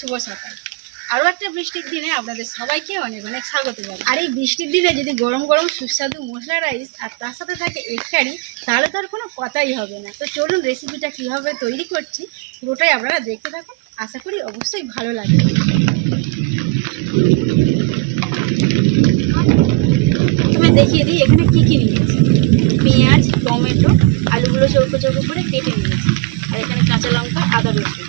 শুভ সকাল। আরও একটা বৃষ্টির দিনে আপনাদের সবাইকে অনেক অনেক স্বাগত জানাই। আর এই বৃষ্টির দিনে যদি গরম গরম সুস্বাদু মশলা রাইস আর তার সাথে থাকে এগ কারি, তাহলে তার কোনো কথাই হবে না। তো চলুন রেসিপিটা কীভাবে তৈরি করছি পুরোটাই আপনারা দেখতে থাকুন, আশা করি অবশ্যই ভালো লাগবে। প্রথমে দেখিয়ে দিই এখানে কী কী নিয়েছি। পেঁয়াজ, টমেটো, আলুগুলো চৌকো চৌকো করে কেটে নিয়েছি, আর এখানে কাঁচা লঙ্কা, আদা, রসুন।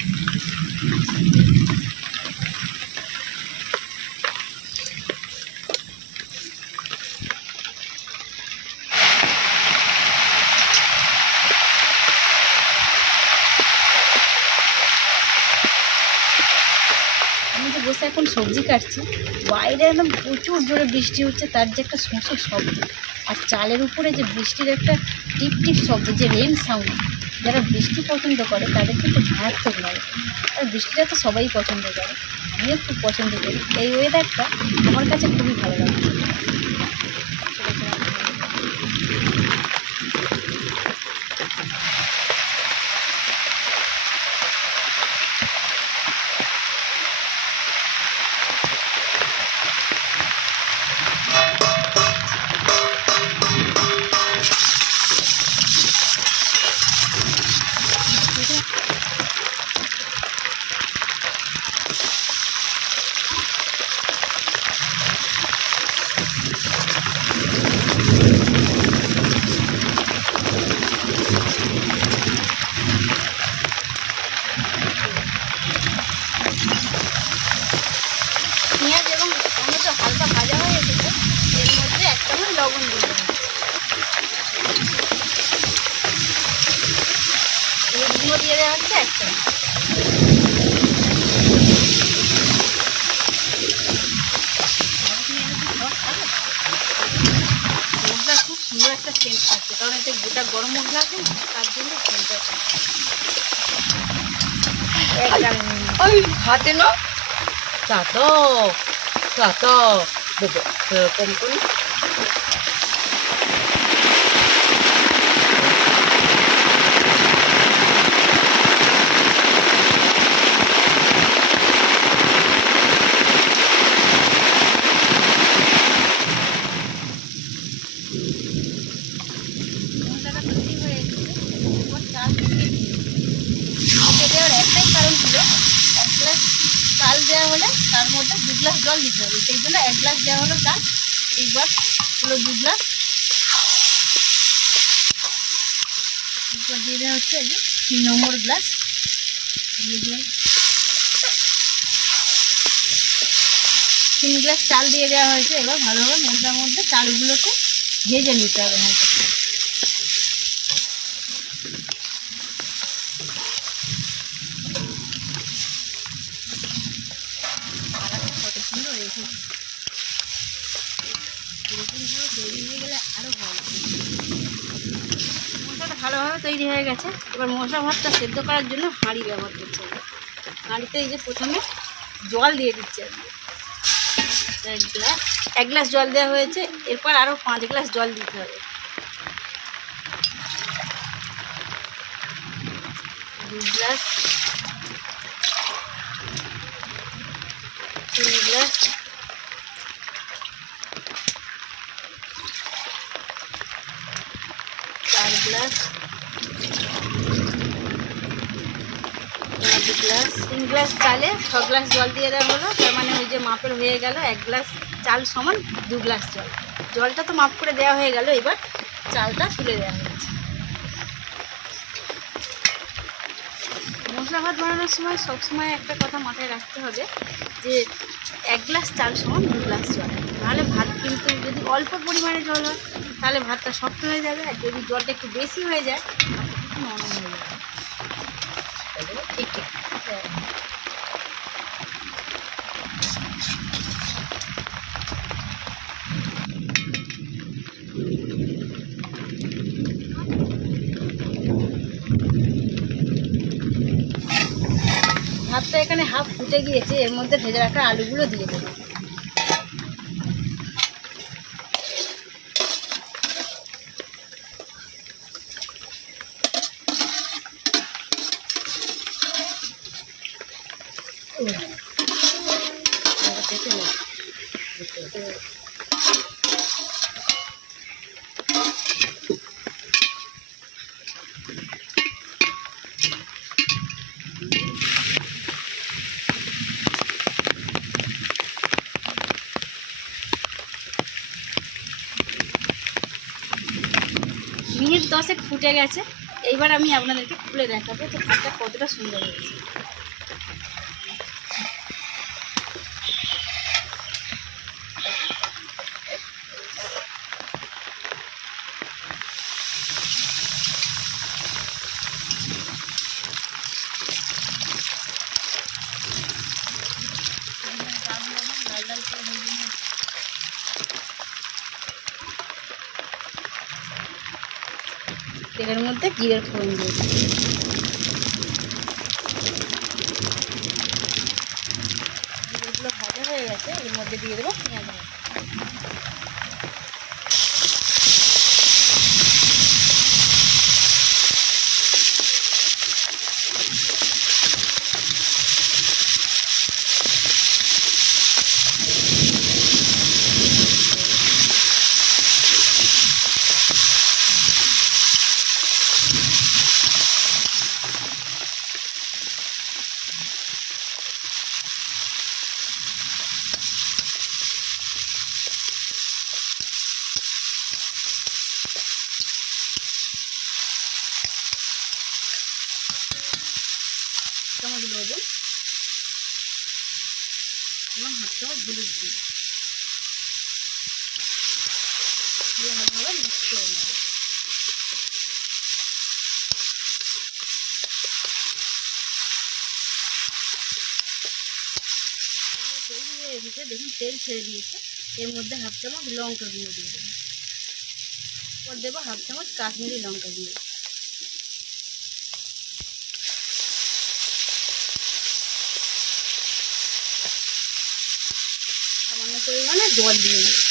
আমি তো বসে এখন সবজি কাটছি, বাইরে একদম প্রচুর জোরে বৃষ্টি হচ্ছে, তার যে একটা শোঁসো শব্দ আর চালের উপরে যে বৃষ্টির একটা টিপ টিপ শব্দ, যে রেন সাউন্ড, যারা বৃষ্টি পছন্দ করে তাদের কিন্তু মারাত্মক লাগে। আর বৃষ্টিটা তো সবাই পছন্দ করে, আমিও খুব পছন্দ করি। এই ওয়েদারটা আমার কাছে খুবই ভালো লাগে। পেঁয়াজ এবং টমেটো হালকা ভাজা হয়ে এসেছে, এর মধ্যে এক চামচ লবণ দিয়ে দেবো। হলুদ গুঁড়ো দিয়ে দেওয়া হচ্ছে এক চামচ। মশলা খুব সুন্দর একটা সেন্ট আসছে, কারণ এটা গোটা গরম মশলা আছে না, তার জন্য সেন্টটা হাতে না চাতো চাতো এরকম করে মশলাটা তৈরি হয়ে এসেছে। এরপর চাল দিয়ে দেওয়ার একটাই কারণ ছিল, 1 গ্লাস চাল দেওয়া হলে তার মধ্যে 2 গ্লাস জল দিতে হবে, সেই জন্য 1 গ্লাস দেওয়া হলো চাল, এইবার হলো 2 গ্লাস। এরপর দিয়ে দেওয়া হচ্ছে এই যে 3 নম্বর গ্লাস দিয়ে দিয়ে 3 গ্লাস চাল দিয়ে দেওয়া হয়েছে। এবার ভালোভাবে মশলার মধ্যে চালগুলোকে ভেজে নিতে হবে হালকা করে। কত সুন্দর এসেছে, এরকমভাবে তৈরি হয়ে গেলে আরও ভালো। মশলাটা ভালোভাবে তৈরি হয়ে গেছে। এবার মশলা ভাতটা সেদ্ধ করার জন্য হাঁড়ি ব্যবহার করছে। হাঁড়িতে এই যে প্রথমে জল দিয়ে দিচ্ছে, 1 গ্লাস জল দেওয়া হয়েছে, এরপর আরও 5 গ্লাস জল দিতে হবে। 2 glass, 3 glass, 4 glass, 5 glass. 3 glass চালে 6 গ্লাস জল দিয়ে দেওয়া হলো, তার মানে ওই যে মাপের হয়ে গেল 1 গ্লাস চাল সমান 2 গ্লাস জল। জলটা তো মাপ করে দেওয়া হয়ে গেল, এবার চালটা তুলে দেওয়া হয়েছে। মশলা ভাত বানানোর সময় সবসময় একটা কথা মাথায় রাখতে হবে, যে 1 গ্লাস চাল সমান 2 গ্লাস জল। নাহলে ভাত কিন্তু যদি অল্প পরিমাণে জল হয় তাহলে ভাতটা শক্ত হয়ে যাবে, আর যদি জলটা একটু বেশি হয়ে যায় ভাতটা একটু নরম হয়ে যাবে। ঠিক ঠিক। ভাতটা এখানে হাফ ফুটে গিয়েছে, এর মধ্যে ভেজে রাখা আলুগুলো দিয়ে দেবো। মিনিট 10 ফুটে গেছে। এইবার আমি আপনাদেরকে খুলে দেখাবো যে ভাতটা কতটা সুন্দর হয়েছে। তেলের মধ্যে জিরের ফোড়ন দিয়ে দিই। জিরেগুলো ভাজা হয়ে গেছে, এর মধ্যে দিয়ে দেবো পেঁয়াজ ভাজা। চামচ লবণ এবং হাফ চামচ হলুদ দিয়ে ভালোভাবে মিক্স করে নেব। তৈরি হয়ে এসেছে, দেখুন তেল ছেড়ে দিয়েছে। এর মধ্যে হাফ চামচ লঙ্কা গুঁড়ো দিয়ে দেবো, এরপর দেবো হাফ চামচ কাশ্মীরি লঙ্কা গুঁড়ো। সামান্য পরিমাণে জল দিয়ে দেবো।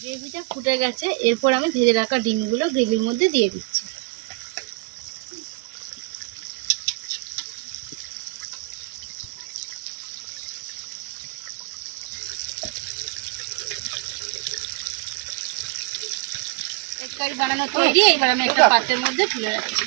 গ্রেভিটা ফুটে গেছে, এরপর আমি ভেজে রাখা ডিমগুলো গ্রেভির মধ্যে দিয়ে দিচ্ছি। তরকারি বানানো তৈরি। এবার আমি একটা পাত্রের মধ্যে তুলে রাখছি।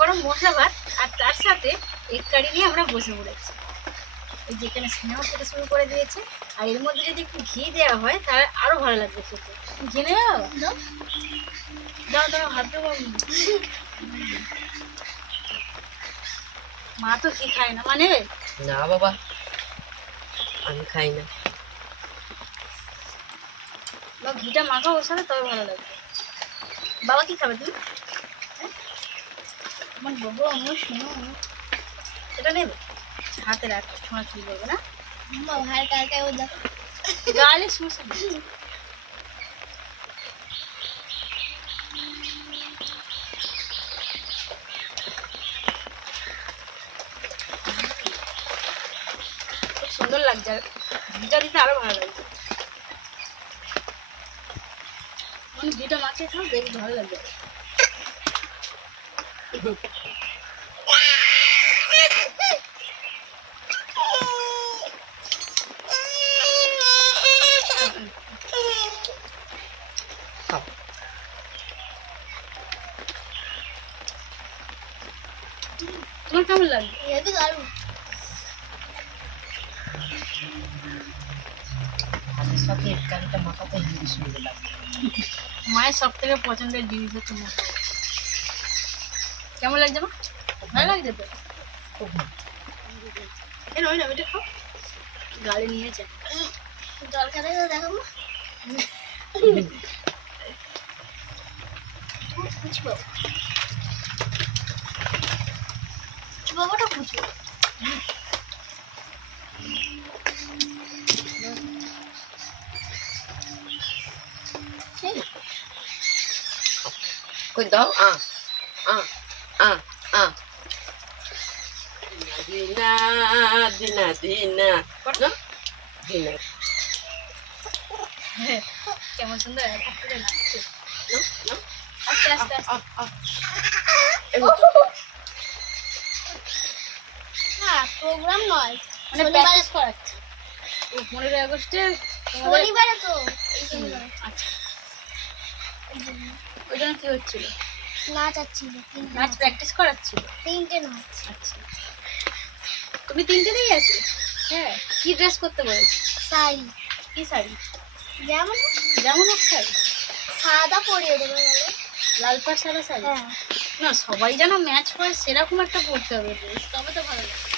গরম মশলা ভাত আর তার সাথে এগ কারি নিয়ে আমরা বসে পড়েছি। এই যেখানে স্নেহ খেতে শুরু করে দিয়েছে, আর এর মধ্যে যদি একটু ঘি দেওয়া হয় তাহলে আরো ভালো লাগবে খেতে। জেনে দাও দাও হাত দেবো। মা তো ঘি খায় না, মানে না বাবা, আমি খাই না। বা ঘিটা মাখাও ওর সাথে, তবে ভালো লাগবে। বাবা কি খাবে তুমি? আমার বাবা আমার শোনো, এটা নেবে হাতে রাখ, ছোঁয়া চুল করবে না হালকা হালকা গালে শুষে। খুব সুন্দর লাগছে, ঘিটা দিতে আরো ভালো লাগছে। মানে ঘিটা মাখিয়ে খাও, দেখি ভালো লাগবে। কেমন লাগবে? হেবি দারুণ। হাতের সাথে কারিটা মাখাতে হেবি সুন্দর লাগে। মায়ের সব থেকে পছন্দের জিনিস হচ্ছে মশলা। কেমন লাগছে মা? ভালো লাগছে তো? খুব ভালো। ওই না ওইটা খাও, গালে নিয়েছে। জল খেতে দেখাবো। খুঁজবো বাবাটা খুঁজবো। কই দাও দিনা দিনা দিনা করো। দিনা কেমন সুন্দর এক এক করে নাচছে। নাও, নাও। আস্তে আস্তে আস্তে। না প্রোগ্রাম নয়, মানে শনিবারে practice করাচ্ছে। ও 15 আগস্টে তোমাদের শনিবারে তো এই শনিবারে আচ্ছা, ওই জন্য কি হচ্ছিল? নাচ আসছিল, নাচ প্র্যাকটিস করাচ্ছিল। তিনটে নাচ। আচ্ছা, তুমি তিনটেতেই আছো? হ্যাঁ। কি ড্রেস করতে বলেছি? শাড়ি কি শাড়ি? যেমন যেমন হোক শাড়ি, সাদা পরিয়ে দেবে বলে। লাল পাড় সাদা শাড়ি। হ্যাঁ না, সবাই যেন ম্যাচ হয় সেরকম একটা পরতে হবে ড্রেস, তবে তো ভালো লাগে।